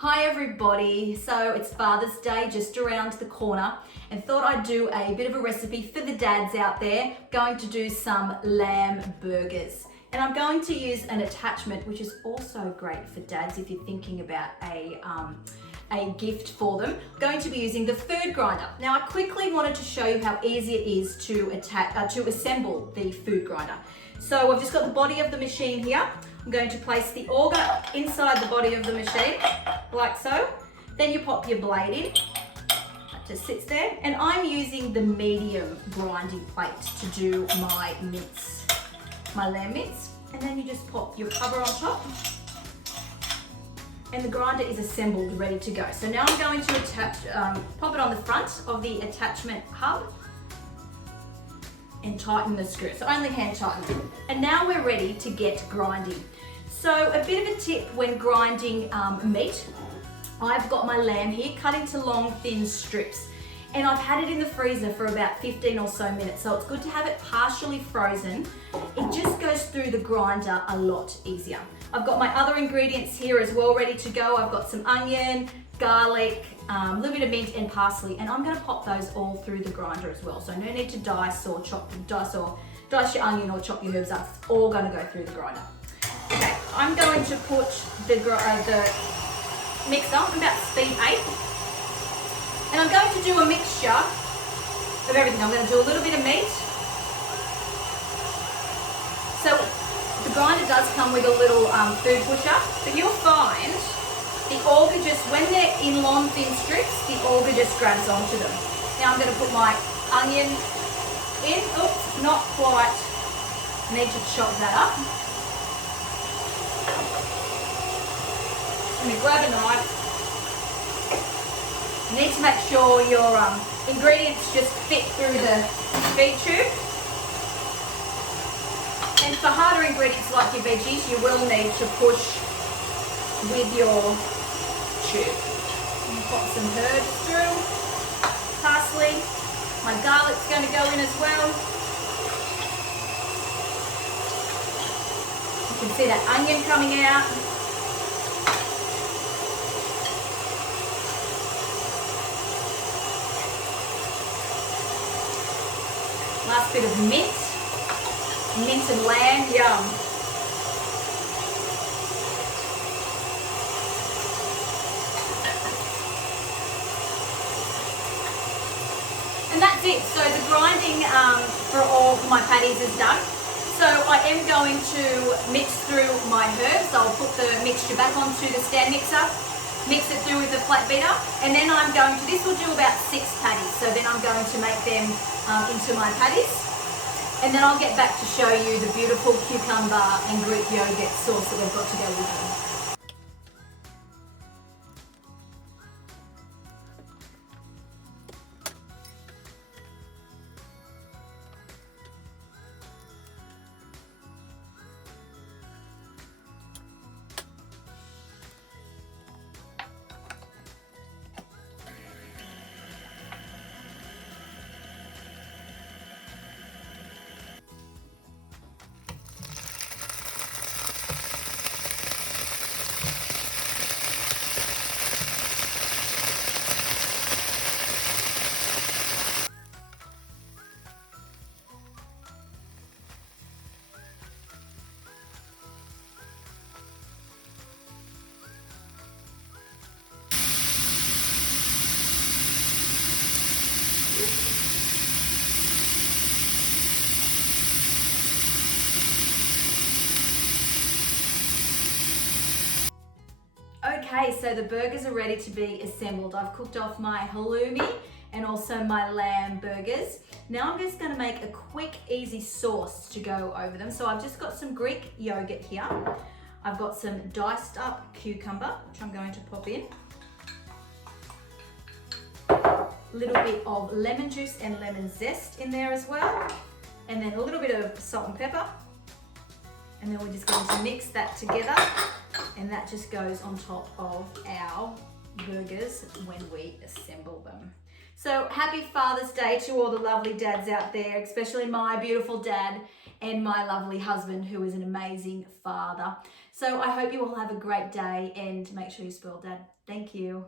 Hi everybody, so it's Father's Day just around the corner and thought I'd do a bit of a recipe for the dads out there. Going to do some lamb burgers and I'm going to use an attachment which is also great for dads if you're thinking about a gift for them. I'm going to be using the food grinder. Now I quickly wanted to show you how easy it is to assemble the food grinder. So I've just got the body of the machine here. I'm going to place the auger inside the body of the machine, like so. Then you pop your blade in, that just sits there. And I'm using the medium grinding plate to do my mince, my lamb mince. And then you just pop your cover on top. And the grinder is assembled, ready to go. So now I'm going to pop it on the front of the attachment hub and tighten the screw. So only hand tighten. And now we're ready to get grinding. So a bit of a tip when grinding meat, I've got my lamb here cut into long thin strips and I've had it in the freezer for about 15 or so minutes. So it's good to have it partially frozen. It just goes through the grinder a lot easier. I've got my other ingredients here as well ready to go. I've got some onion, garlic, a little bit of mint and parsley, and I'm going to pop those all through the grinder as well. So no need to dice your onion or chop your herbs up. It's all going to go through the grinder. Okay, I'm going to put the mixer on about speed 8, and I'm going to do a mixture of everything. I'm going to do a little bit of meat. So the grinder does come with a little food pusher, but you'll find the auger just, when they're in long thin strips, the auger just grabs onto them. Now I'm going to put my onion in. Oops, not quite. I need to chop that up. I'm going to grab a knife. You need to make sure your ingredients just fit through the feed tube. And for harder ingredients like your veggies, you will need to push with your tube. And pop some herbs through, parsley. My garlic's going to go in as well. You can see that onion coming out. Last bit of mint and lamb, yum. And that's it. So the grinding for all my patties is done. So I am going to mix through my herbs. I'll put the mixture back onto the stand mixer, mix it through with a flat beater, and then I'm going to, this will do about 6 patties. So then I'm going to make them into my patties. And then I'll get back to show you the beautiful cucumber and Greek yogurt sauce that we've got to go with them. Okay, so the burgers are ready to be assembled. I've cooked off my halloumi and also my lamb burgers. Now I'm just going to make a quick, easy sauce to go over them. So I've just got some Greek yogurt here. I've got some diced up cucumber, which I'm going to pop in. A little bit of lemon juice and lemon zest in there as well. And then a little bit of salt and pepper. And then we're just going to mix that together, and that just goes on top of our burgers when we assemble them. So happy Father's Day to all the lovely dads out there, especially my beautiful dad and my lovely husband, who is an amazing father. So I hope you all have a great day and make sure you spoil Dad. Thank you.